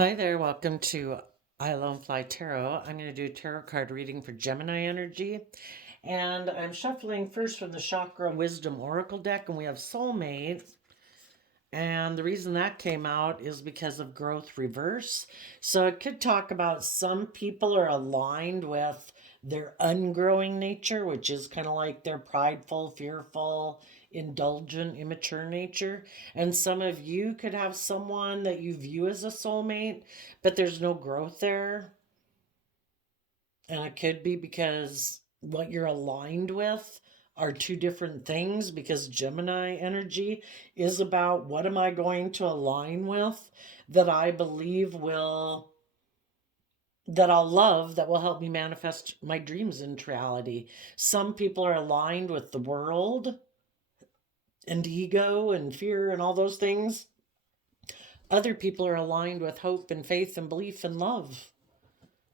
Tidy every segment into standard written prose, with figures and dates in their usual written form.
Hi there, welcome to I Alone Fly Tarot. I'm going to do a tarot card reading for Gemini energy. And I'm shuffling first from the Chakra Wisdom Oracle deck, and we have Soulmate. And the reason that came out is because of growth reverse. So it could talk about some people are aligned with their ungrowing nature, which is kind of like their prideful, fearful, indulgent, immature nature. And some of you could have someone that you view as a soulmate, but there's no growth there. And it could be because what you're aligned with are two different things, because Gemini energy is about what am I going to align with that I believe will, that I'll love, that will help me manifest my dreams into reality. Some people are aligned with the world and ego and fear and all those things. Other people are aligned with hope and faith and belief and love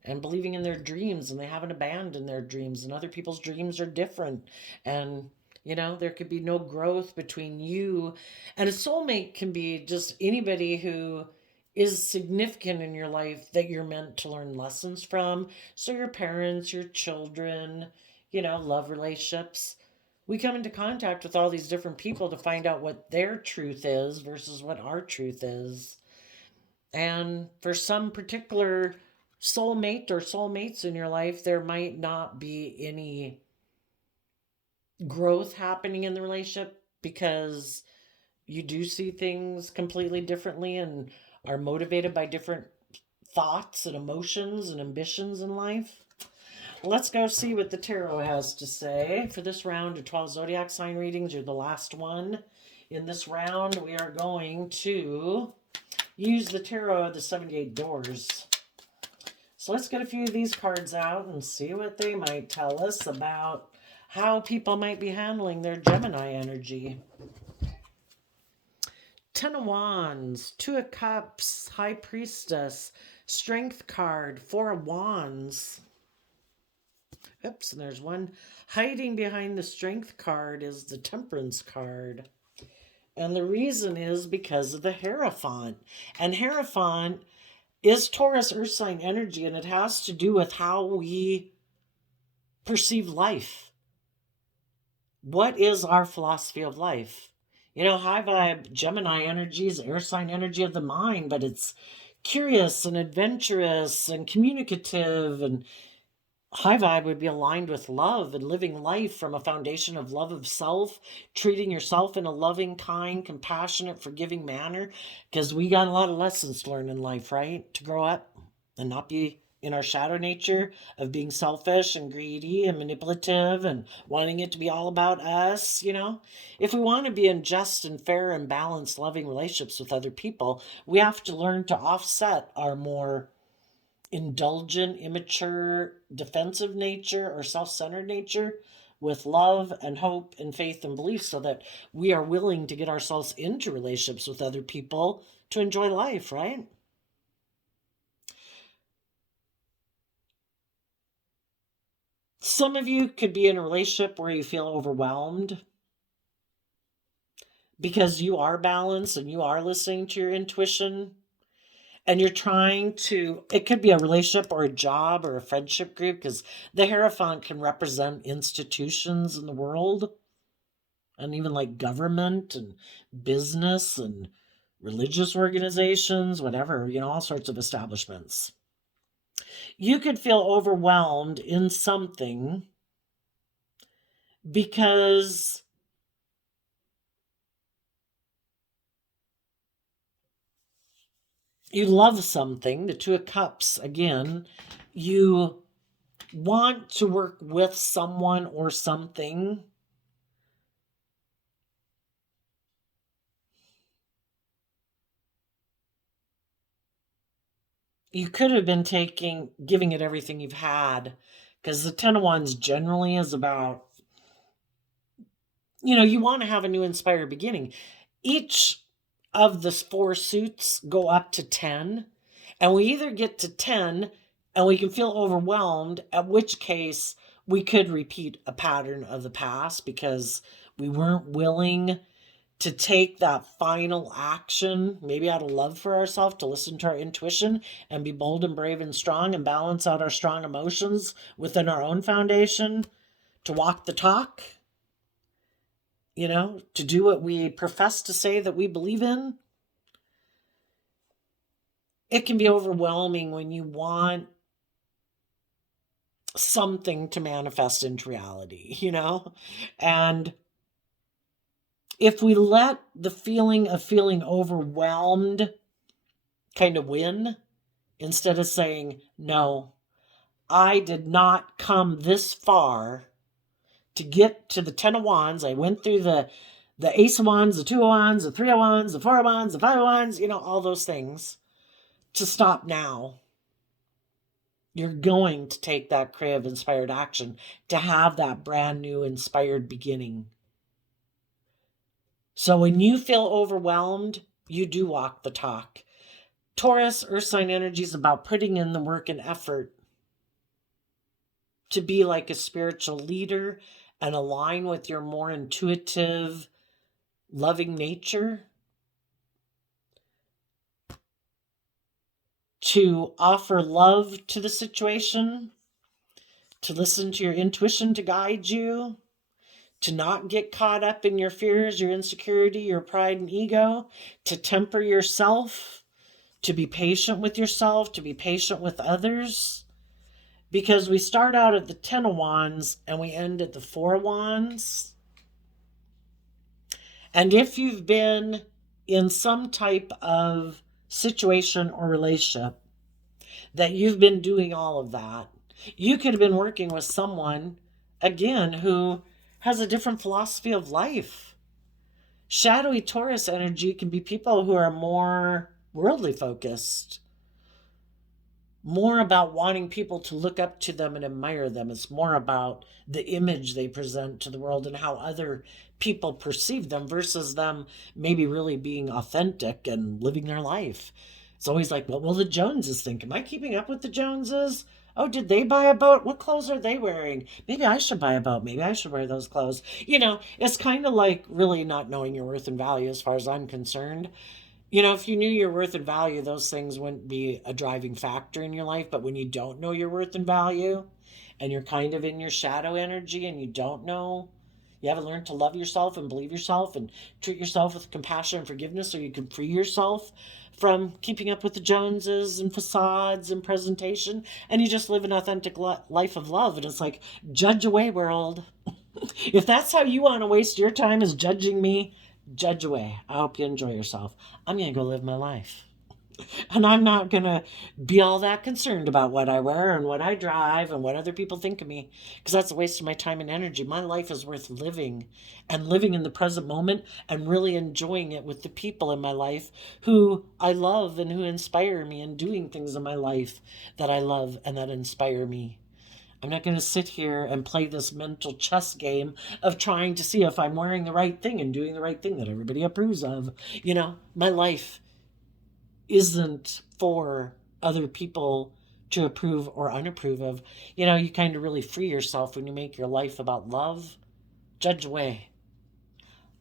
and believing in their dreams, and they haven't abandoned their dreams, and other people's dreams are different. And there could be no growth between you and a soulmate. Can be just anybody who is significant in your life that you're meant to learn lessons from. So your parents, your children, love relationships. We come into contact with all these different people to find out what their truth is versus what our truth is. And for some particular soulmate or soulmates in your life, there might not be any growth happening in the relationship because you do see things completely differently and are motivated by different thoughts and emotions and ambitions in life. Let's go see what the tarot has to say for this round of 12 zodiac sign readings. You're the last one in this round. We are going to use the tarot of the 78 doors. So let's get a few of these cards out and see what they might tell us about how people might be handling their Gemini energy. Ten of Wands, Two of Cups, High Priestess, Strength card, Four of Wands. Oops, and there's one hiding behind the Strength card is the Temperance card. And the reason is because of the Hierophant. And Hierophant is Taurus earth sign energy, and it has to do with how we perceive life. What is our philosophy of life? High vibe Gemini energy is air sign energy of the mind, but it's curious and adventurous and communicative. And high vibe would be aligned with love and living life from a foundation of love of self, treating yourself in a loving, kind, compassionate, forgiving manner. Because we got a lot of lessons to learn in life, right? To grow up and not be in our shadow nature of being selfish and greedy and manipulative and wanting it to be all about us. If we want to be in just and fair and balanced, loving relationships with other people, we have to learn to offset our more indulgent, immature, defensive nature or self-centered nature with love and hope and faith and belief, so that we are willing to get ourselves into relationships with other people to enjoy life, right? Some of you could be in a relationship where you feel overwhelmed because you are balanced and you are listening to your intuition, and you're trying to, it could be a relationship or a job or a friendship group, because the Hierophant can represent institutions in the world and even like government and business and religious organizations, whatever, all sorts of establishments. You could feel overwhelmed in something because you love something, the Two of Cups, again, you want to work with someone or something. You could have been giving it everything you've had, because the Ten of Wands generally is about, you want to have a new inspired beginning. Each of the four suits go up to 10, and we either get to 10 and we can feel overwhelmed, at which case we could repeat a pattern of the past because we weren't willing to take that final action, maybe out of love for ourselves, to listen to our intuition and be bold and brave and strong and balance out our strong emotions within our own foundation, to walk the talk, to do what we profess to say that we believe in. It can be overwhelming when you want something to manifest into reality, and if we let the feeling of feeling overwhelmed kind of win, instead of saying, no, I did not come this far to get to the 10 of Wands. I went through the Ace of Wands, the 2 of Wands, the 3 of Wands, the 4 of Wands, the 5 of Wands, all those things, to stop now. You're going to take that creative inspired action to have that brand new inspired beginning. So when you feel overwhelmed, you do walk the talk. Taurus, earth sign energy is about putting in the work and effort to be like a spiritual leader and align with your more intuitive, loving nature. To offer love to the situation, to listen to your intuition to guide you, to not get caught up in your fears, your insecurity, your pride and ego, to temper yourself, to be patient with yourself, to be patient with others. Because we start out at the 10 of Wands and we end at the 4 of Wands. And if you've been in some type of situation or relationship that you've been doing all of that, you could have been working with someone, again, who has a different philosophy of life. Shadowy Taurus energy can be people who are more worldly focused, more about wanting people to look up to them and admire them. It's more about the image they present to the world and how other people perceive them versus them maybe really being authentic and living their life. It's always like, what will the Joneses think? Am I keeping up with the Joneses? Oh, did they buy a boat? What clothes are they wearing? Maybe I should buy a boat. Maybe I should wear those clothes. It's kind of like really not knowing your worth and value as far as I'm concerned. If you knew your worth and value, those things wouldn't be a driving factor in your life. But when you don't know your worth and value and you're kind of in your shadow energy and you haven't learned to love yourself and believe yourself and treat yourself with compassion and forgiveness so you can free yourself from keeping up with the Joneses and facades and presentation, and you just live an authentic life of love. And it's like, judge away, world. If that's how you want to waste your time, is judging me, judge away. I hope you enjoy yourself. I'm going to go live my life. And I'm not going to be all that concerned about what I wear and what I drive and what other people think of me, because that's a waste of my time and energy. My life is worth living, and living in the present moment and really enjoying it with the people in my life who I love and who inspire me, and doing things in my life that I love and that inspire me. I'm not going to sit here and play this mental chess game of trying to see if I'm wearing the right thing and doing the right thing that everybody approves of. My life isn't for other people to approve or unapprove of. You kind of really free yourself when you make your life about love. Judge away.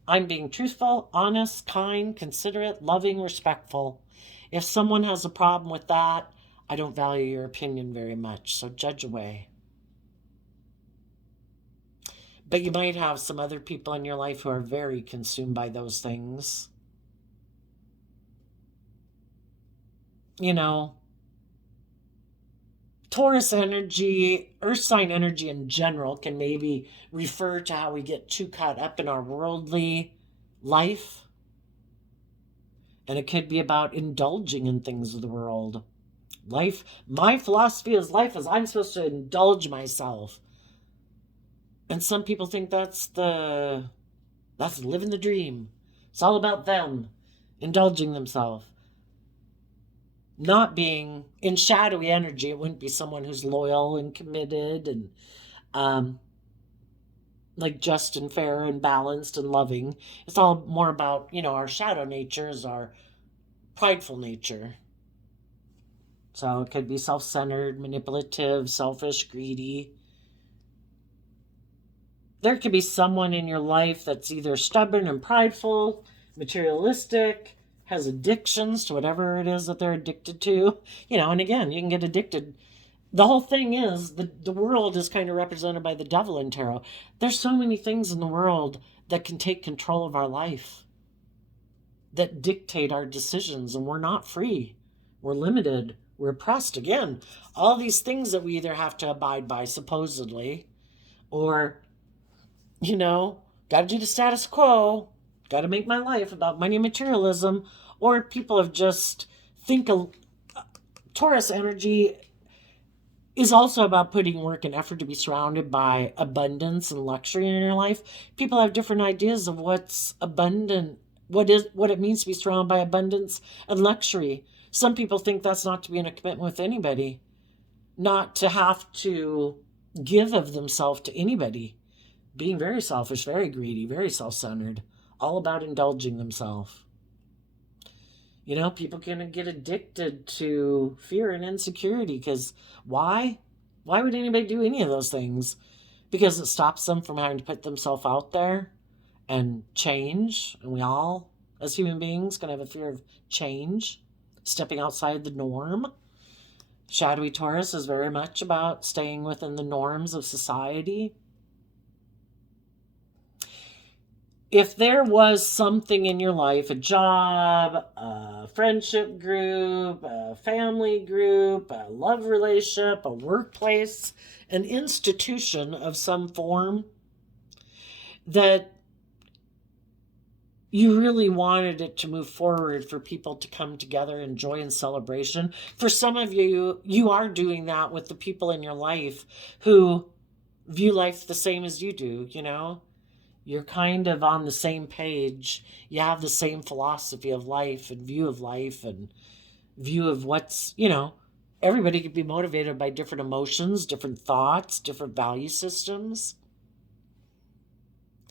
I'm being truthful, honest, kind, considerate, loving, respectful. If someone has a problem with that, I don't value your opinion very much, so judge away. But you might have some other people in your life who are very consumed by those things. Taurus energy, earth sign energy in general, can maybe refer to how we get too caught up in our worldly life. And it could be about indulging in things of the world. My philosophy is life is I'm supposed to indulge myself. And some people think that's living the dream. It's all about them indulging themselves. Not being in shadowy energy, it wouldn't be someone who's loyal and committed and like just and fair and balanced and loving. It's all more about, our shadow nature is our prideful nature. So it could be self-centered, manipulative, selfish, greedy. There could be someone in your life that's either stubborn and prideful, materialistic, has addictions to whatever it is that they're addicted to. And again, you can get addicted. The whole thing is the world is kind of represented by the devil in tarot. There's so many things in the world that can take control of our life, that dictate our decisions, and we're not free. We're limited. We're oppressed. Again, all these things that we either have to abide by, supposedly, or, got to do the status quo, got to make my life about money and materialism, or people have just think Taurus energy is also about putting work and effort to be surrounded by abundance and luxury in your life. People have different ideas of what's abundant, what it means to be surrounded by abundance and luxury. Some people think that's not to be in a commitment with anybody, not to have to give of themselves to anybody, being very selfish, very greedy, very self-centered, all about indulging themselves. People can get addicted to fear and insecurity because why? Why would anybody do any of those things? Because it stops them from having to put themselves out there and change. And we all, as human beings, can have a fear of change, stepping outside the norm. Shadowy Taurus is very much about staying within the norms of society. If there was something in your life, a job, a friendship group, a family group, a love relationship, a workplace, an institution of some form that you really wanted it to move forward for people to come together in joy and celebration. For some of you, you are doing that with the people in your life who view life the same as you do, You're kind of on the same page. You have the same philosophy of life and view of life and view of what's, everybody could be motivated by different emotions, different thoughts, different value systems.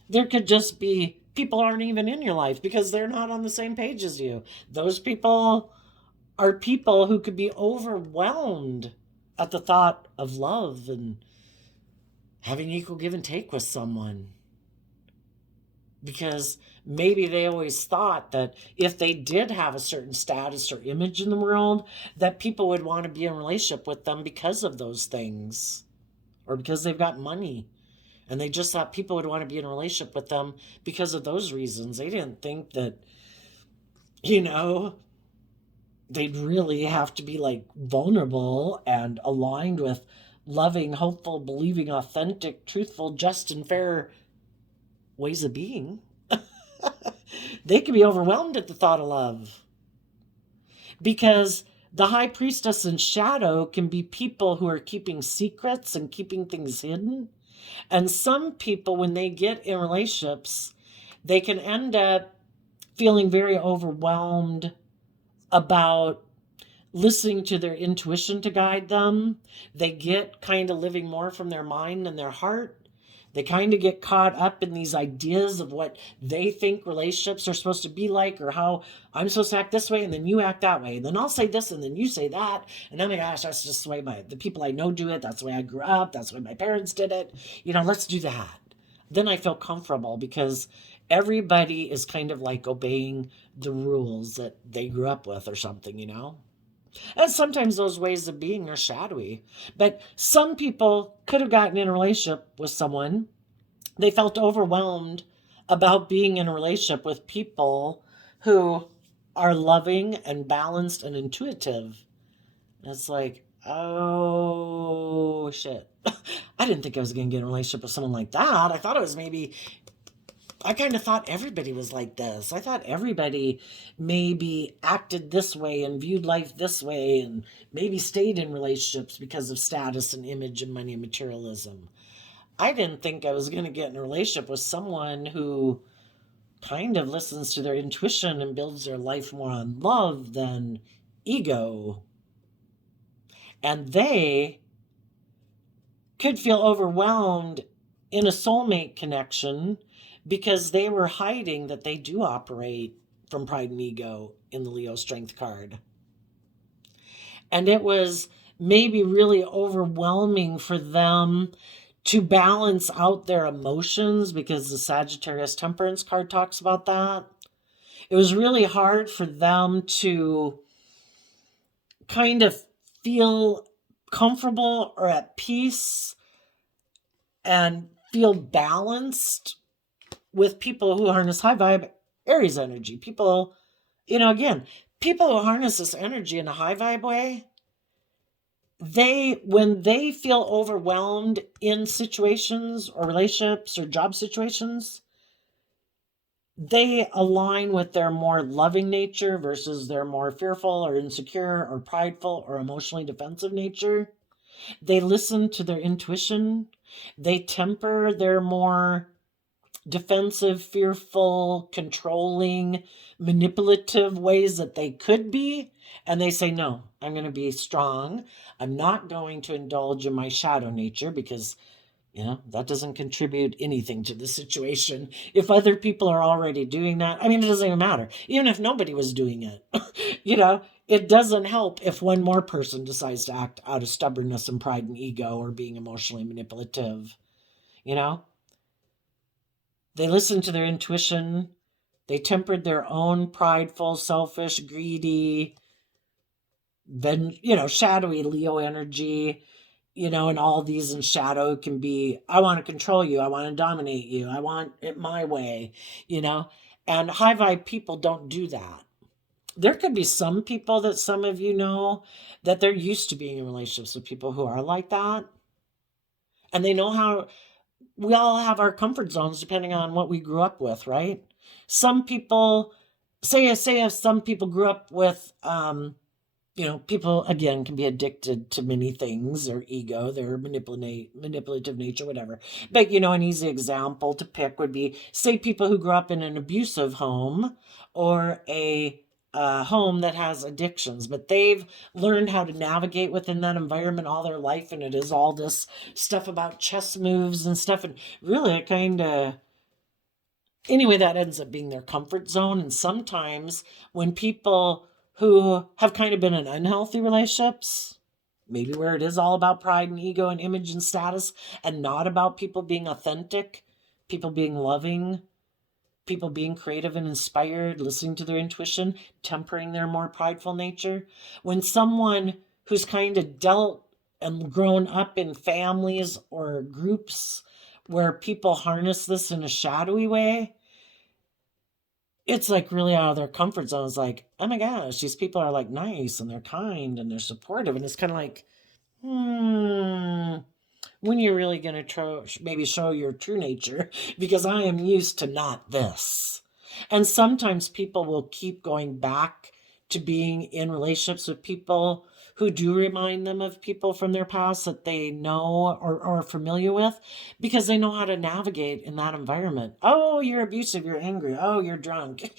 There could just be people aren't even in your life because they're not on the same page as you. Those people are people who could be overwhelmed at the thought of love and having equal give and take with someone. Because maybe they always thought that if they did have a certain status or image in the world, that people would want to be in a relationship with them because of those things, or because they've got money. And they just thought people would want to be in a relationship with them because of those reasons. They didn't think that, they'd really have to be like vulnerable and aligned with loving, hopeful, believing, authentic, truthful, just, and fair ways of being. They can be overwhelmed at the thought of love, because the high priestess in shadow can be people who are keeping secrets and keeping things hidden. And some people, when they get in relationships, they can end up feeling very overwhelmed about listening to their intuition to guide them. They get kind of living more from their mind and their heart. They kind of get caught up in these ideas of what they think relationships are supposed to be like, or how I'm supposed to act this way and then you act that way. And then I'll say this and then you say that. And oh my gosh, that's just the way the people I know do it. That's the way I grew up. That's the way my parents did it. Let's do that. Then I feel comfortable because everybody is kind of like obeying the rules that they grew up with or something, And sometimes those ways of being are shadowy. But some people could have gotten in a relationship with someone. They felt overwhelmed about being in a relationship with people who are loving and balanced and intuitive. And it's like, oh, shit. I didn't think I was going to get in a relationship with someone like that. I thought it was I kind of thought everybody was like this. I thought everybody maybe acted this way and viewed life this way and maybe stayed in relationships because of status and image and money and materialism. I didn't think I was going to get in a relationship with someone who kind of listens to their intuition and builds their life more on love than ego. And they could feel overwhelmed in a soulmate connection because they were hiding that they do operate from pride and ego in the Leo Strength card. And it was maybe really overwhelming for them to balance out their emotions, because the Sagittarius Temperance card talks about that. It was really hard for them to kind of feel comfortable or at peace and feel balanced with people who harness high vibe Aries energy. People, again, people who harness this energy in a high vibe way, when they feel overwhelmed in situations or relationships or job situations, they align with their more loving nature versus their more fearful or insecure or prideful or emotionally defensive nature. They listen to their intuition. They temper their more defensive, fearful, controlling, manipulative ways that they could be. And they say, no, I'm going to be strong. I'm not going to indulge in my shadow nature, because that doesn't contribute anything to the situation. If other people are already doing that, it doesn't even matter. Even if nobody was doing it, it doesn't help if one more person decides to act out of stubbornness and pride and ego or being emotionally manipulative. They listened to their intuition. They tempered their own prideful, selfish, greedy, shadowy Leo energy. And all these in shadow can be, I want to control you. I want to dominate you. I want it my way, and high vibe people don't do that. There could be some people that some of that they're used to being in relationships with people who are like that. And they know how. We all have our comfort zones depending on what we grew up with, right? Some people, say if some people grew up with, people, again, can be addicted to many things, their ego, their manipulative nature, whatever. But, an easy example to pick would be, say, people who grew up in an abusive home or a home that has addictions, but they've learned how to navigate within that environment all their life. And it is all this stuff about chess moves and stuff. And really, it kind of, anyway, that ends up being their comfort zone. And sometimes when people who have kind of been in unhealthy relationships, maybe where it is all about pride and ego and image and status, and not about people being authentic, people being loving, people being creative and inspired, listening to their intuition, tempering their more prideful nature. When someone who's kind of dealt and grown up in families or groups where people harness this in a shadowy way, it's like really out of their comfort zone. It's like, oh my gosh, these people are like nice and they're kind and they're supportive. And it's kind of like, when you're really going to maybe show your true nature, because I am used to not this. And sometimes people will keep going back to being in relationships with people who do remind them of people from their past that they know or are familiar with, because they know how to navigate in that environment. Oh, you're abusive, you're angry, oh, you're drunk.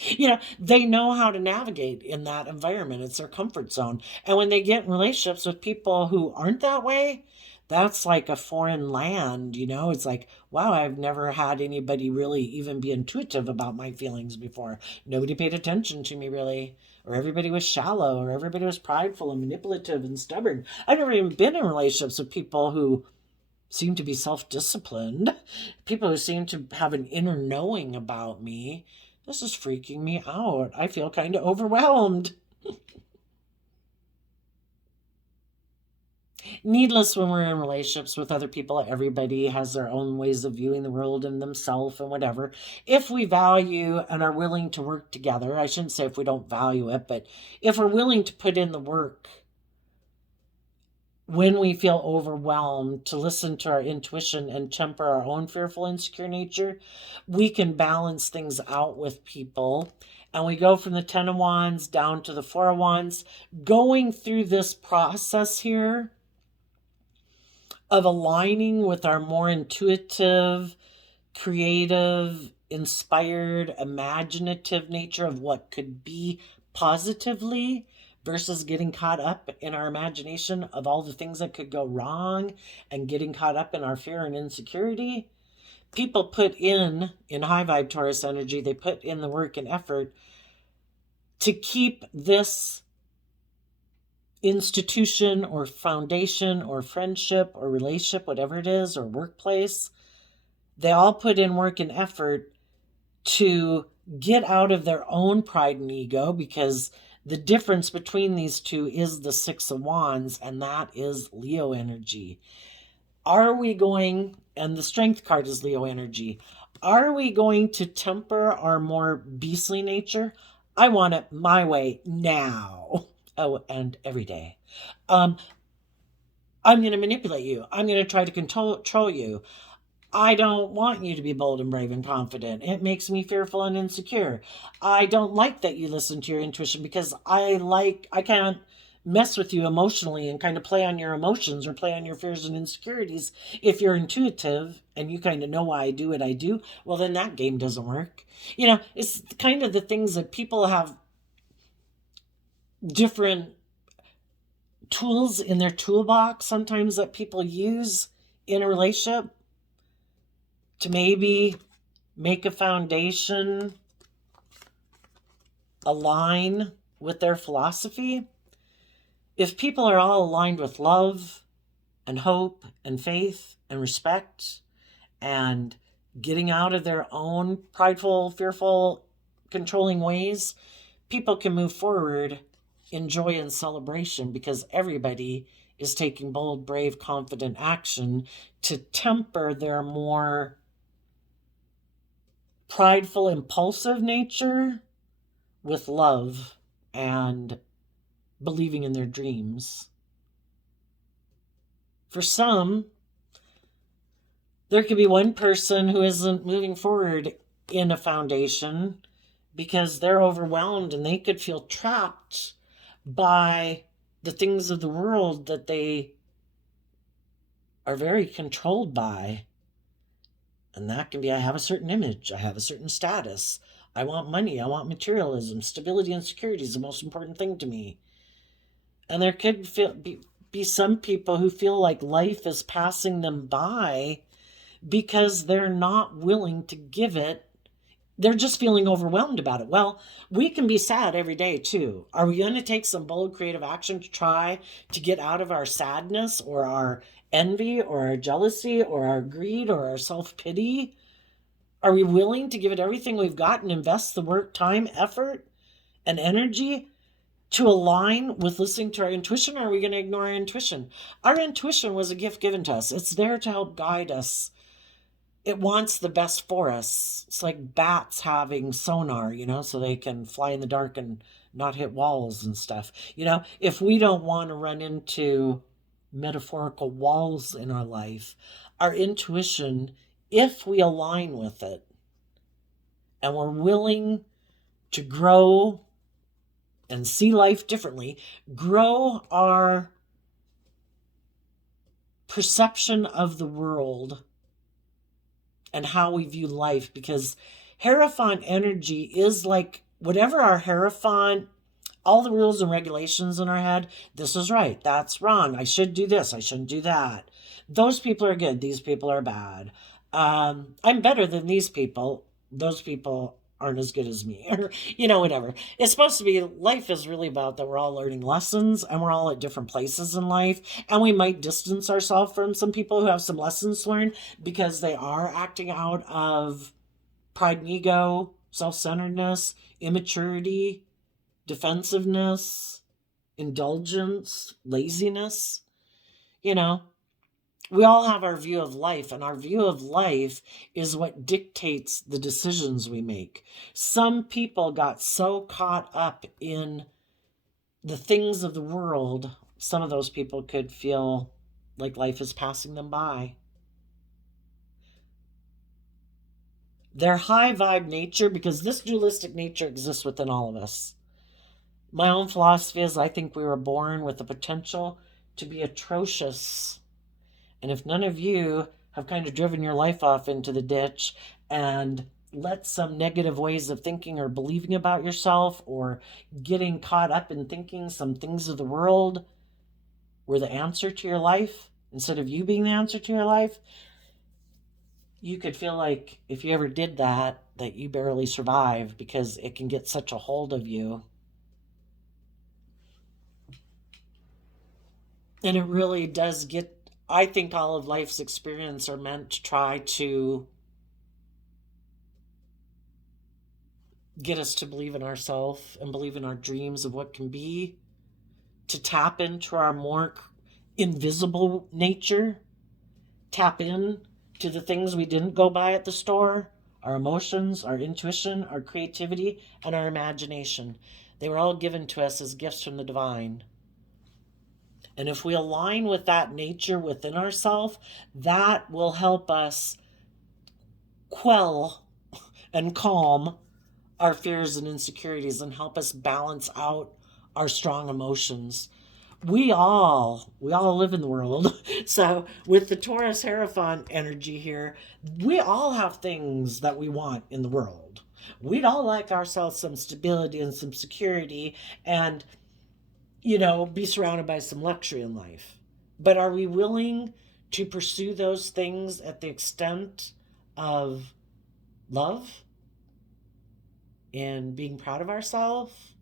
They know how to navigate in that environment. It's their comfort zone. And when they get in relationships with people who aren't that way, that's like a foreign land. It's like, wow, I've never had anybody really even be intuitive about my feelings before. Nobody paid attention to me really, or everybody was shallow, or everybody was prideful and manipulative and stubborn. I've never even been in relationships with people who seem to be self-disciplined, people who seem to have an inner knowing about me. This is freaking me out. I feel kind of overwhelmed. Needless, when we're in relationships with other people, everybody has their own ways of viewing the world and themselves and whatever. If we value and are willing to work together, I shouldn't say if we don't value it, but if we're willing to put in the work when we feel overwhelmed, to listen to our intuition and temper our own fearful, insecure nature, we can balance things out with people. And we go from the 10 of Wands down to the 4 of Wands, going through this process here of aligning with our more intuitive, creative, inspired, imaginative nature of what could be positively, versus getting caught up in our imagination of all the things that could go wrong and getting caught up in our fear and insecurity. People put in high vibe Taurus energy, they put in the work and effort to keep this institution or foundation or friendship or relationship, whatever it is, or workplace, they all put in work and effort to get out of their own pride and ego, because the difference between these two is the Six of Wands, and that is Leo energy. Are we going, and the Strength card is Leo energy, are we going to temper our more beastly nature? I want it my way now. Oh, and every day. I'm going to manipulate you. I'm going to try to control you. I don't want you to be bold and brave and confident. It makes me fearful and insecure. I don't like that you listen to your intuition, because I can't mess with you emotionally and kind of play on your emotions or play on your fears and insecurities. If you're intuitive and you kind of know why I do what I do, well, then that game doesn't work. It's kind of the things that people have different tools in their toolbox sometimes that people use in a relationship to maybe make a foundation align with their philosophy. If people are all aligned with love and hope and faith and respect and getting out of their own prideful, fearful, controlling ways, people can move forward in joy and celebration, because everybody is taking bold, brave, confident action to temper their more prideful, impulsive nature with love and believing in their dreams. For some, there could be one person who isn't moving forward in a foundation because they're overwhelmed, and they could feel trapped by the things of the world that they are very controlled by. And that can be, I have a certain image, I have a certain status, I want money, I want materialism, stability and security is the most important thing to me. And there could be some people who feel like life is passing them by because they're not willing to give it. They're just feeling overwhelmed about it. Well, we can be sad every day too. Are we going to take some bold, creative action to try to get out of our sadness or our envy or our jealousy or our greed or our self-pity? Are we willing to give it everything we've got and invest the work, time, effort, and energy to align with listening to our intuition? Or are we going to ignore our intuition? Our intuition was a gift given to us. It's there to help guide us. It wants the best for us. It's like bats having sonar, so they can fly in the dark and not hit walls and stuff. If we don't want to run into metaphorical walls in our life, our intuition, if we align with it and we're willing to grow and see life differently, grow our perception of the world and how we view life, because Hierophant energy is like whatever our Hierophant, all the rules and regulations in our head, this is right, that's wrong, I should do this, I shouldn't do that. Those people are good, these people are bad. I'm better than these people, those people aren't as good as me, or whatever. It's supposed to be, life is really about that we're all learning lessons and we're all at different places in life, and we might distance ourselves from some people who have some lessons to learn because they are acting out of pride and ego, self-centeredness, immaturity, defensiveness, indulgence, laziness. We all have our view of life, and our view of life is what dictates the decisions we make. Some people got so caught up in the things of the world, some of those people could feel like life is passing them by. Their high vibe nature, because this dualistic nature exists within all of us. My own philosophy is I think we were born with the potential to be atrocious. And if none of you have kind of driven your life off into the ditch and let some negative ways of thinking or believing about yourself or getting caught up in thinking some things of the world were the answer to your life instead of you being the answer to your life, you could feel like if you ever did that you barely survived, because it can get such a hold of you. And it really does I think all of life's experience are meant to try to get us to believe in ourselves and believe in our dreams of what can be, to tap into our more invisible nature, tap in to the things we didn't go buy at the store, our emotions, our intuition, our creativity, and our imagination. They were all given to us as gifts from the divine. And if we align with that nature within ourselves, that will help us quell and calm our fears and insecurities and help us balance out our strong emotions. We all live in the world. So with the Taurus Hierophant energy here, we all have things that we want in the world. We'd all like ourselves some stability and some security and, be surrounded by some luxury in life. But are we willing to pursue those things at the extent of love and being proud of ourselves,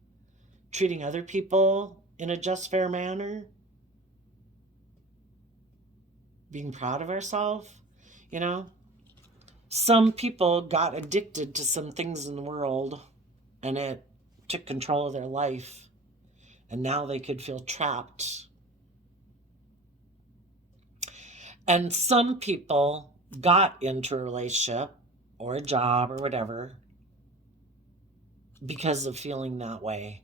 treating other people in a just, fair manner, being proud of ourselves? Some people got addicted to some things in the world and it took control of their life, and now they could feel trapped. And some people got into a relationship or a job or whatever because of feeling that way.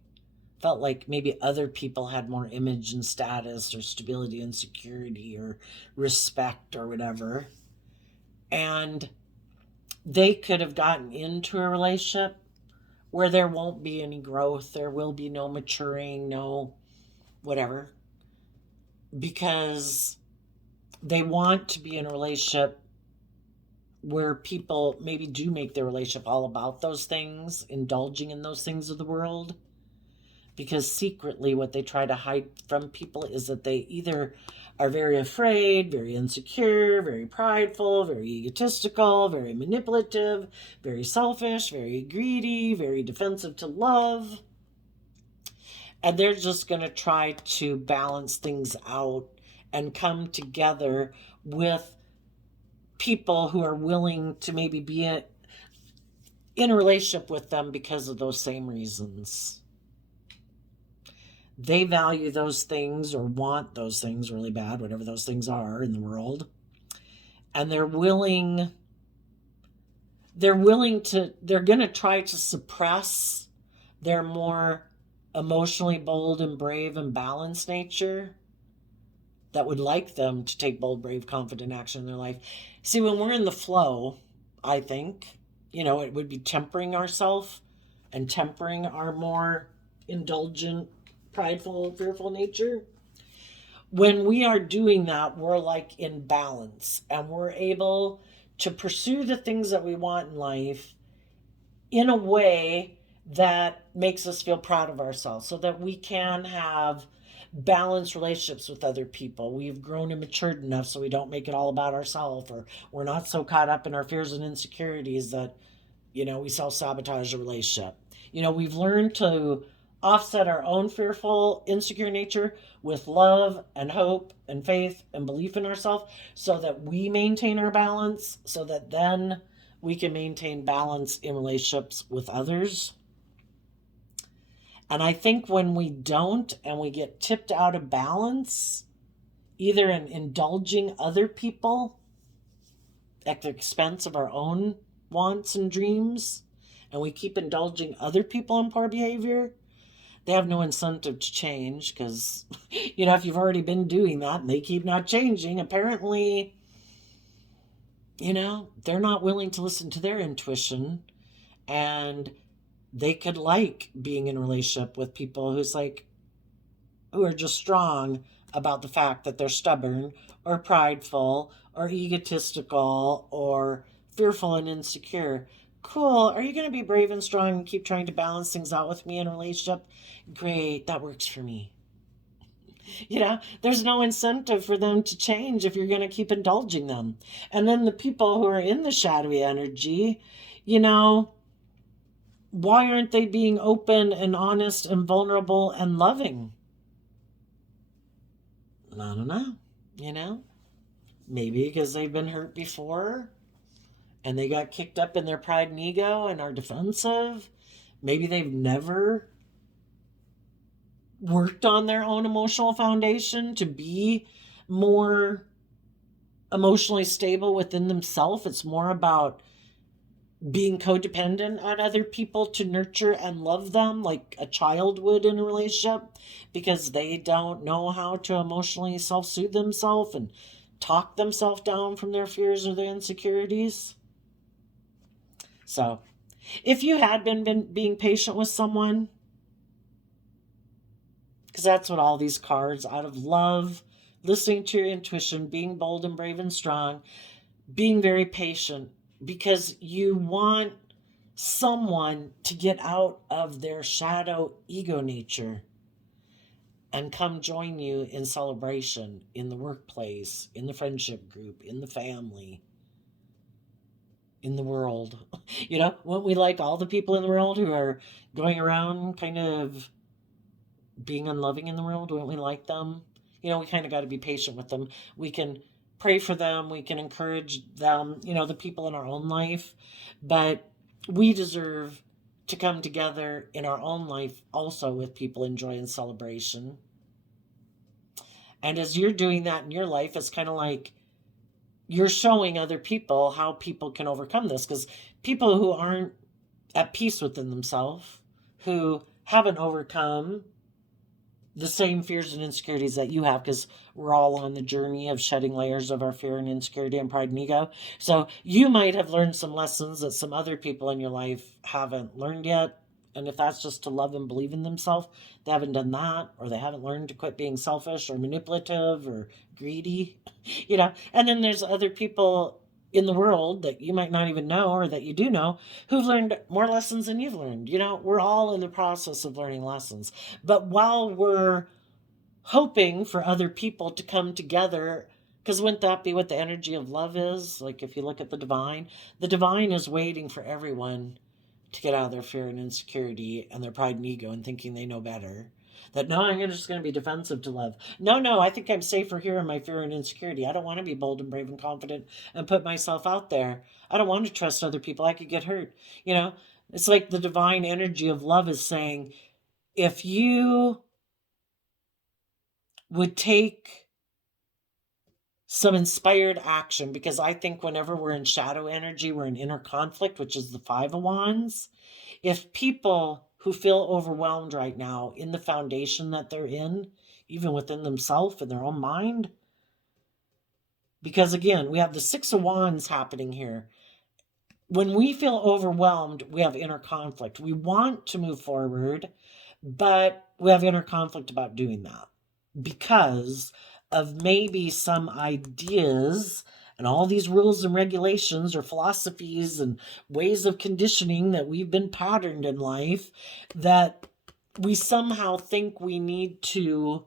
Felt like maybe other people had more image and status or stability and security or respect or whatever. And they could have gotten into a relationship where there won't be any growth, there will be no maturing, no whatever, because they want to be in a relationship where people maybe do make their relationship all about those things, indulging in those things of the world. Because secretly what they try to hide from people is that they either are very afraid, very insecure, very prideful, very egotistical, very manipulative, very selfish, very greedy, very defensive to love. And they're just going to try to balance things out and come together with people who are willing to maybe be in a relationship with them because of those same reasons. They value those things or want those things really bad, whatever those things are in the world. And they're going to try to suppress their more emotionally bold and brave and balanced nature that would like them to take bold, brave, confident action in their life. See, when we're in the flow, I think, it would be tempering ourselves and tempering our more indulgent, prideful, fearful nature. When we are doing that, we're like in balance and we're able to pursue the things that we want in life in a way that makes us feel proud of ourselves so that we can have balanced relationships with other people. We've grown and matured enough so we don't make it all about ourselves, or we're not so caught up in our fears and insecurities that, we self-sabotage a relationship. We've learned to offset our own fearful, insecure nature with love and hope and faith and belief in ourselves so that we maintain our balance, so that then we can maintain balance in relationships with others. And I think when we don't and we get tipped out of balance, either in indulging other people at the expense of our own wants and dreams, and we keep indulging other people in poor behavior, they have no incentive to change because, if you've already been doing that and they keep not changing, apparently, they're not willing to listen to their intuition, and they could like being in a relationship with people who are just strong about the fact that they're stubborn or prideful or egotistical or fearful and insecure. Cool. Are you going to be brave and strong and keep trying to balance things out with me in a relationship? Great. That works for me. There's no incentive for them to change if you're going to keep indulging them. And then the people who are in the shadowy energy, why aren't they being open and honest and vulnerable and loving? And I don't know, maybe because they've been hurt before and they got kicked up in their pride and ego and are defensive. Maybe they've never worked on their own emotional foundation to be more emotionally stable within themselves. It's more about being codependent on other people to nurture and love them like a child would in a relationship, because they don't know how to emotionally self-soothe themselves and talk themselves down from their fears or their insecurities. So if you had been being patient with someone, because that's what all these cards, out of love, listening to your intuition, being bold and brave and strong, being very patient, because you want someone to get out of their shadow ego nature and come join you in celebration, in the workplace, in the friendship group, in the family, in the world. Wouldn't we like all the people in the world who are going around kind of being unloving in the world? Wouldn't we like them? We kind of got to be patient with them. We can pray for them. We can encourage them, the people in our own life. But we deserve to come together in our own life also with people in joy and celebration. And as you're doing that in your life, it's kind of like you're showing other people how people can overcome this. Because people who aren't at peace within themselves, who haven't overcome the same fears and insecurities that you have, because we're all on the journey of shedding layers of our fear and insecurity and pride and ego. So you might have learned some lessons that some other people in your life haven't learned yet. And if that's just to love and believe in themselves, they haven't done that, or they haven't learned to quit being selfish or manipulative or greedy, And then there's other people in the world that you might not even know, or that you do know, who've learned more lessons than you've learned. We're all in the process of learning lessons. But while we're hoping for other people to come together, because wouldn't that be what the energy of love is? Like if you look at the divine is waiting for everyone to get out of their fear and insecurity and their pride and ego and thinking they know better. That, no, I'm just going to be defensive to love. No, I think I'm safer here in my fear and insecurity. I don't want to be bold and brave and confident and put myself out there. I don't want to trust other people. I could get hurt. It's like the divine energy of love is saying, if you would take some inspired action, because I think whenever we're in shadow energy, we're in inner conflict, which is the Five of Wands. If people who feel overwhelmed right now in the foundation that they're in, even within themselves and their own mind, because again, we have the Six of Wands happening here. When we feel overwhelmed, we have inner conflict. We want to move forward, but we have inner conflict about doing that because of maybe some ideas and all these rules and regulations or philosophies and ways of conditioning that we've been patterned in life that we somehow think we need to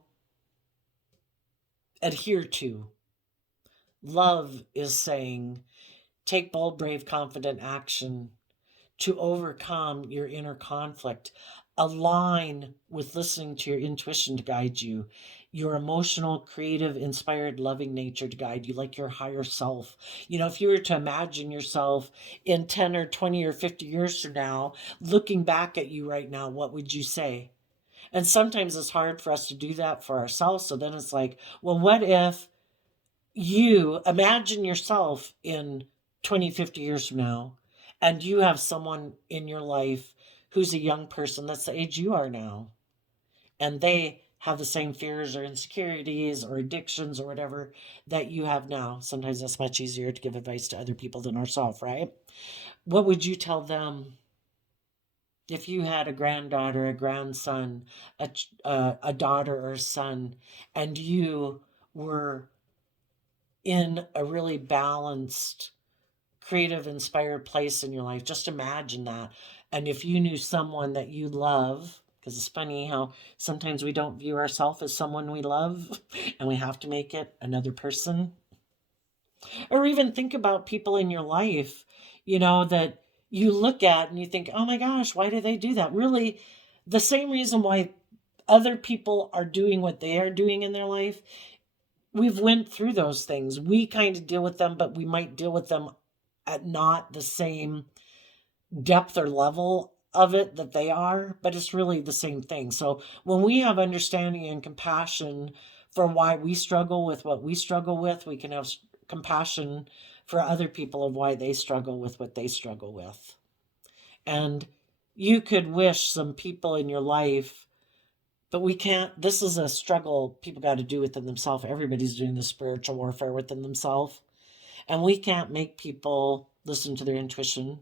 adhere to. Love is saying, take bold, brave, confident action to overcome your inner conflict. Align with listening to your intuition to guide you, your emotional, creative, inspired, loving nature to guide you, like your higher self. If you were to imagine yourself in 10 or 20 or 50 years from now, looking back at you right now, what would you say? And sometimes it's hard for us to do that for ourselves. So then it's like, well, what if you imagine yourself in 20, 50 years from now, and you have someone in your life who's a young person that's the age you are now, and they have the same fears or insecurities or addictions or whatever that you have now. Sometimes it's much easier to give advice to other people than ourselves, right? What would you tell them if you had a granddaughter, a grandson, a daughter or a son, and you were in a really balanced, creative, inspired place in your life? Just imagine that. And if you knew someone that you love, because it's funny how sometimes we don't view ourselves as someone we love and we have to make it another person. Or even think about people in your life, that you look at and you think, oh my gosh, why do they do that? Really, the same reason why other people are doing what they are doing in their life we've went through those things. We kind of deal with them, but we might deal with them at not the same depth or level of it that they are, but it's really the same thing. So when we have understanding and compassion for why we struggle with what we struggle with, we can have compassion for other people of why they struggle with what they struggle with. And you could wish some people in your life, but we can't. This is a struggle people got to do within themselves. Everybody's doing the spiritual warfare within themselves. And we can't make people listen to their intuition.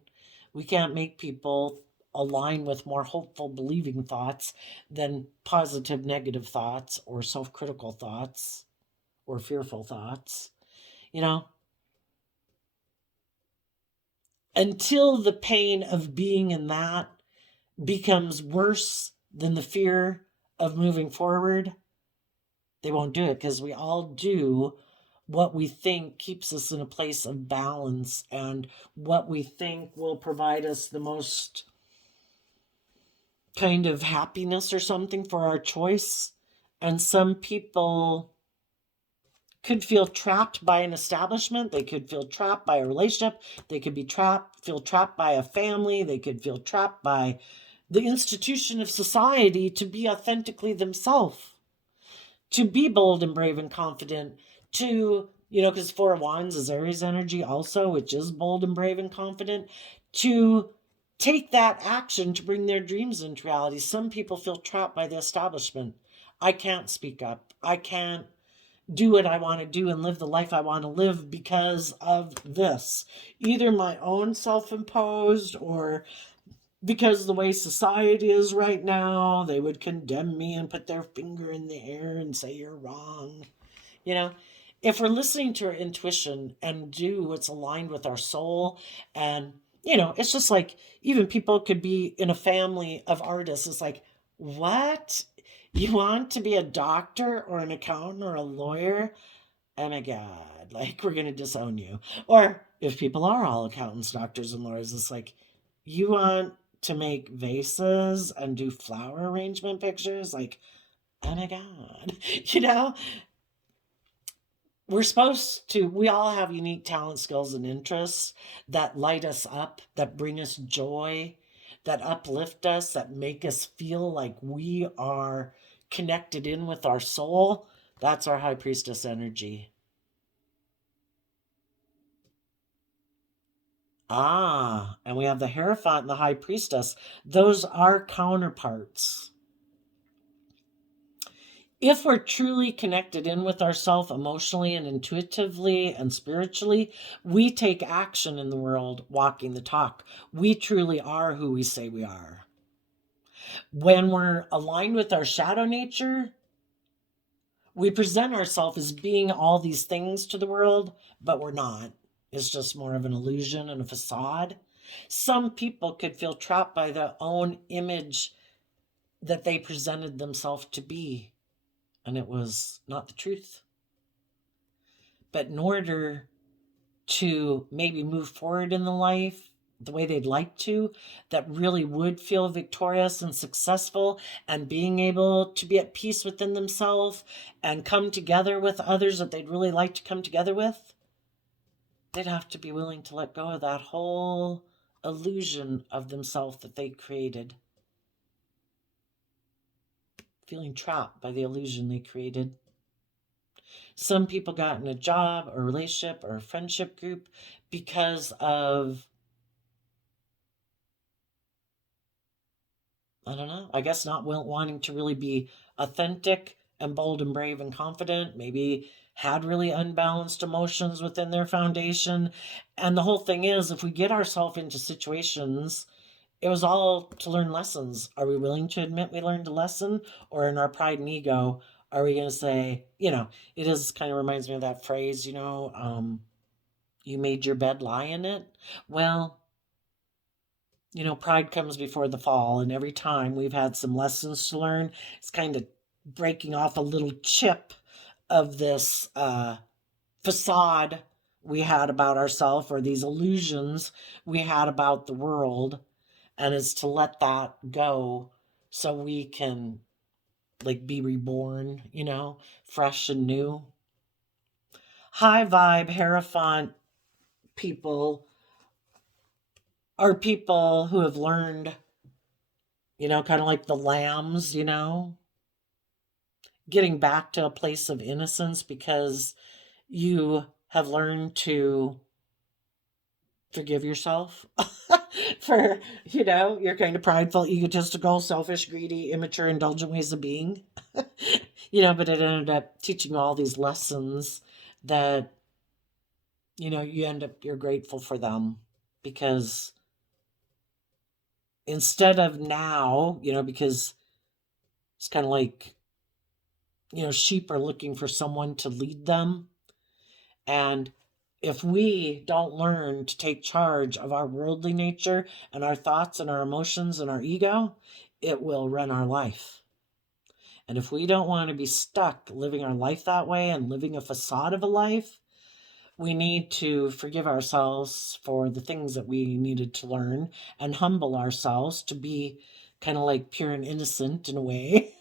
We can't make people align with more hopeful, believing thoughts than positive, negative thoughts or self critical thoughts or fearful thoughts. You know, until the pain of being in that becomes worse than the fear of moving forward, they won't do it, because we all do what we think keeps us in a place of balance and what we think will provide us the most kind of happiness or something for our choice. And some people could feel trapped by an establishment. They could feel trapped by a relationship. They could feel trapped by a family. They could feel trapped by the institution of society to be authentically themselves, to be bold and brave and confident, to, because Four of Wands is Aries energy also, which is bold and brave and confident, to take that action to bring their dreams into reality. Some people feel trapped by the establishment. I can't speak up. I can't do what I want to do and live the life I want to live because of this. Either my own self-imposed, or because the way society is right now, they would condemn me and put their finger in the air and say you're wrong. If we're listening to our intuition and do what's aligned with our soul, and it's just like, even people could be in a family of artists. It's like, what? You want to be a doctor or an accountant or a lawyer? Oh my God, like, we're going to disown you. Or if people are all accountants, doctors, and lawyers, it's like, you want to make vases and do flower arrangement pictures? Like, oh my God, we all have unique talent, skills, and interests that light us up, that bring us joy, that uplift us, that make us feel like we are connected in with our soul. That's our high priestess energy. And we have the Hierophant and the high priestess. Those are counterparts. If we're truly connected in with ourselves emotionally and intuitively and spiritually, we take action in the world, walking the talk. We truly are who we say we are. When we're aligned with our shadow nature, we present ourselves as being all these things to the world, but we're not. It's just more of an illusion and a facade. Some people could feel trapped by their own image that they presented themselves to be, and it was not the truth. But in order to maybe move forward in the life the way they'd like to, that really would feel victorious and successful, and being able to be at peace within themselves and come together with others that they'd really like to come together with, they'd have to be willing to let go of that whole illusion of themselves that they created. Feeling trapped by the illusion they created. Some people got in a job or a relationship or a friendship group because of, I don't know, I guess not wanting to really be authentic and bold and brave and confident, maybe had really unbalanced emotions within their foundation. And the whole thing is, if we get ourselves into situations, it was all to learn lessons. Are we willing to admit we learned a lesson? Or in our pride and ego, are we going to say, it is kind of reminds me of that phrase, you made your bed, lie in it. Well, pride comes before the fall, and every time we've had some lessons to learn, it's kind of breaking off a little chip of this facade we had about ourselves, or these illusions we had about the world, and it's to let that go so we can, like, be reborn, fresh and new. high vibe, Hierophant people are people who have learned, kind of like the lambs, getting back to a place of innocence because you have learned to forgive yourself for, your kind of prideful, egotistical, selfish, greedy, immature, indulgent ways of being. But it ended up teaching all these lessons that, you end up, you're grateful for them because instead of now, because it's kind of like, sheep are looking for someone to lead them. And if we don't learn to take charge of our worldly nature and our thoughts and our emotions and our ego, it will run our life. And if we don't want to be stuck living our life that way and living a facade of a life, we need to forgive ourselves for the things that we needed to learn and humble ourselves to be kind of like pure and innocent in a way.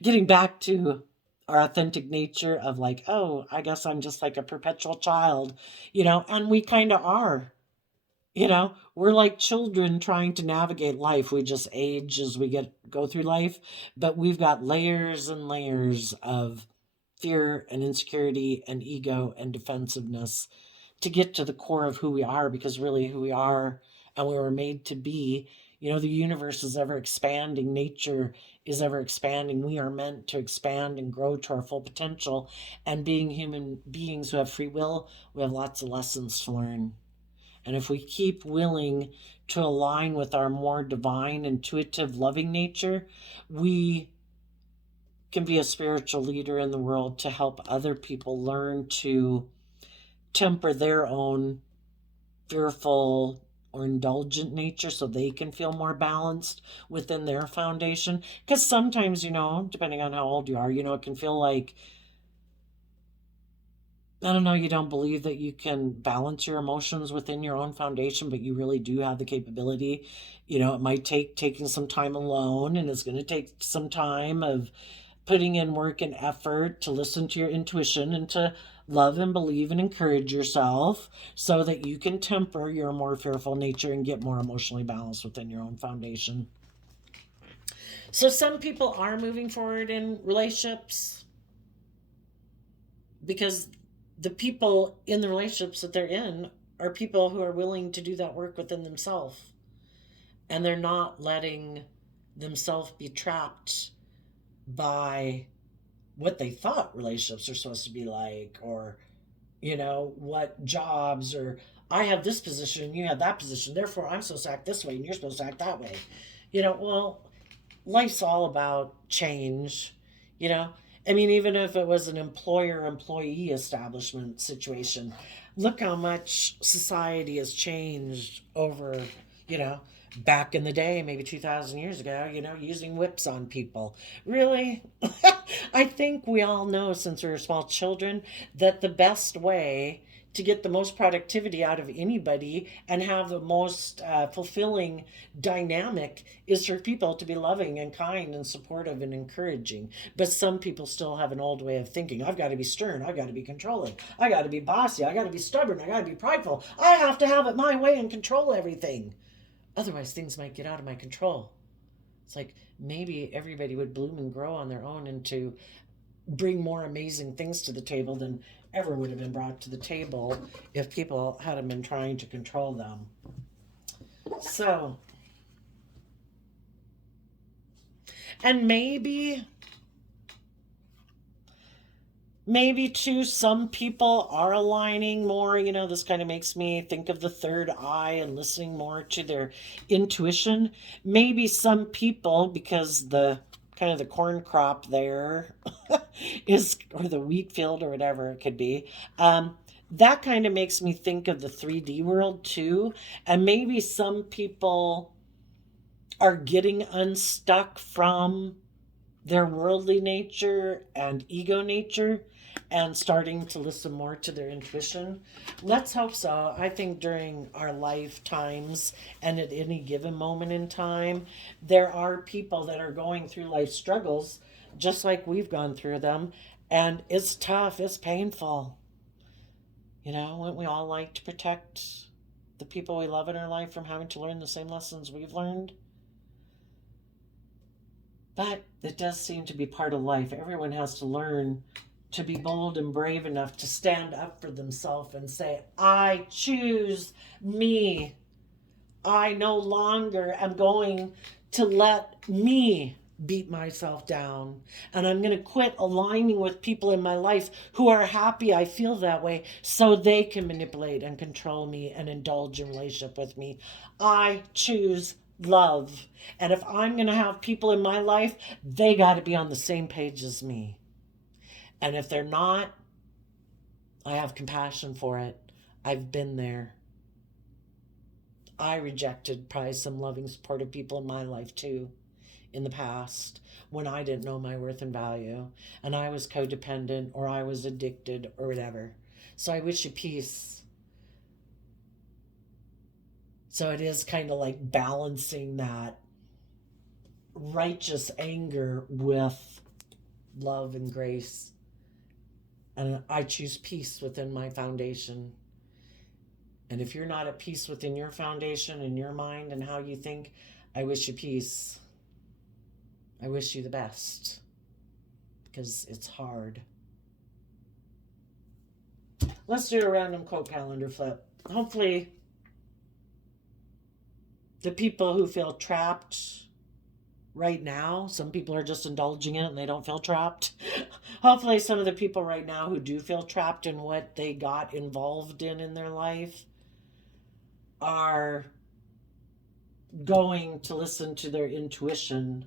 Getting back to our authentic nature of like, oh, I guess I'm just like a perpetual child, and we kind of are. We're like children trying to navigate life. We just age as we go through life, but we've got layers and layers of fear and insecurity and ego and defensiveness to get to the core of who we are, because really who we are and we were made to be, the universe is ever expanding, nature is ever expanding. We are meant to expand and grow to our full potential, and being human beings who have free will, we have lots of lessons to learn. And if we keep willing to align with our more divine, intuitive, loving nature, we can be a spiritual leader in the world to help other people learn to temper their own fearful or indulgent nature so they can feel more balanced within their foundation. Because sometimes, depending on how old you are, it can feel like, I don't know, you don't believe that you can balance your emotions within your own foundation, but you really do have the capability. It might take taking some time alone, and it's going to take some time of putting in work and effort to listen to your intuition and to love and believe and encourage yourself so that you can temper your more fearful nature and get more emotionally balanced within your own foundation. So some people are moving forward in relationships because the people in the relationships that they're in are people who are willing to do that work within themselves, and they're not letting themselves be trapped by what they thought relationships are supposed to be like, or what jobs, or I have this position and you have that position, therefore I'm supposed to act this way and you're supposed to act that way. Well, life's all about change. you know I mean, even if it was an employer employee establishment situation, look how much society has changed over, you know back in the day, maybe 2,000 years ago, using whips on people. Really? I think we all know since we were small children that the best way to get the most productivity out of anybody and have the most fulfilling dynamic is for people to be loving and kind and supportive and encouraging. But some people still have an old way of thinking. I've got to be stern. I've got to be controlling. I got to be bossy. I got to be stubborn. I got to be prideful. I have to have it my way and control everything. Otherwise, things might get out of my control. It's like maybe everybody would bloom and grow on their own and to bring more amazing things to the table than ever would have been brought to the table if people hadn't been trying to control them. So, and maybe too, some people are aligning more. This kind of makes me think of the third eye and listening more to their intuition. Maybe some people, because the kind of the corn crop there is, or the wheat field or whatever it could be, that kind of makes me think of the 3D world too. And maybe some people are getting unstuck from their worldly nature and ego nature and starting to listen more to their intuition. Let's hope so. I think during our lifetimes and at any given moment in time, there are people that are going through life struggles just like we've gone through them. And it's tough, it's painful. You know, wouldn't we all like to protect the people we love in our life from having to learn the same lessons we've learned? But it does seem to be part of life. Everyone has to learn to be bold and brave enough to stand up for themselves and say, I choose me. I no longer am going to let me beat myself down. And I'm going to quit aligning with people in my life who are happy I feel that way so they can manipulate and control me and indulge in relationship with me. I choose love. And if I'm going to have people in my life, they got to be on the same page as me. And if they're not, I have compassion for it. I've been there. I rejected probably some loving, supportive people in my life too in the past when I didn't know my worth and value and I was codependent or I was addicted or whatever. So I wish you peace. So it is kind of like balancing that righteous anger with love and grace. And I choose peace within my foundation. And if you're not at peace within your foundation and your mind and how you think, I wish you peace. I wish you the best because it's hard. Let's do a random quote calendar flip. Hopefully, the people who feel trapped right now, some people are just indulging in it and they don't feel trapped. Hopefully, some of the people right now who do feel trapped in what they got involved in their life are going to listen to their intuition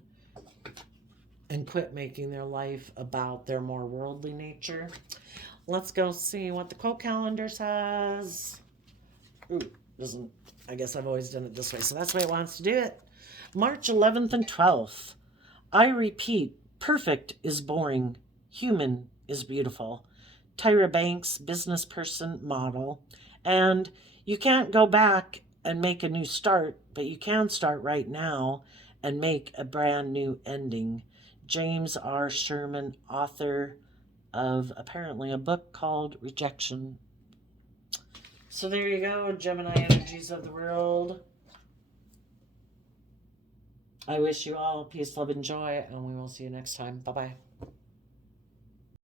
and quit making their life about their more worldly nature. Let's go see what the quote calendar says. Ooh, doesn't, I guess I've always done it this way, so that's the way it wants to do it. March 11th and 12th. I repeat, perfect is boring. Human is beautiful. Tyra Banks, business person, model. And you can't go back and make a new start, but you can start right now and make a brand new ending. James R. Sherman, author of apparently a book called Rejection. So there you go, Gemini energies of the world. I wish you all peace, love, and joy, and we will see you next time. Bye-bye.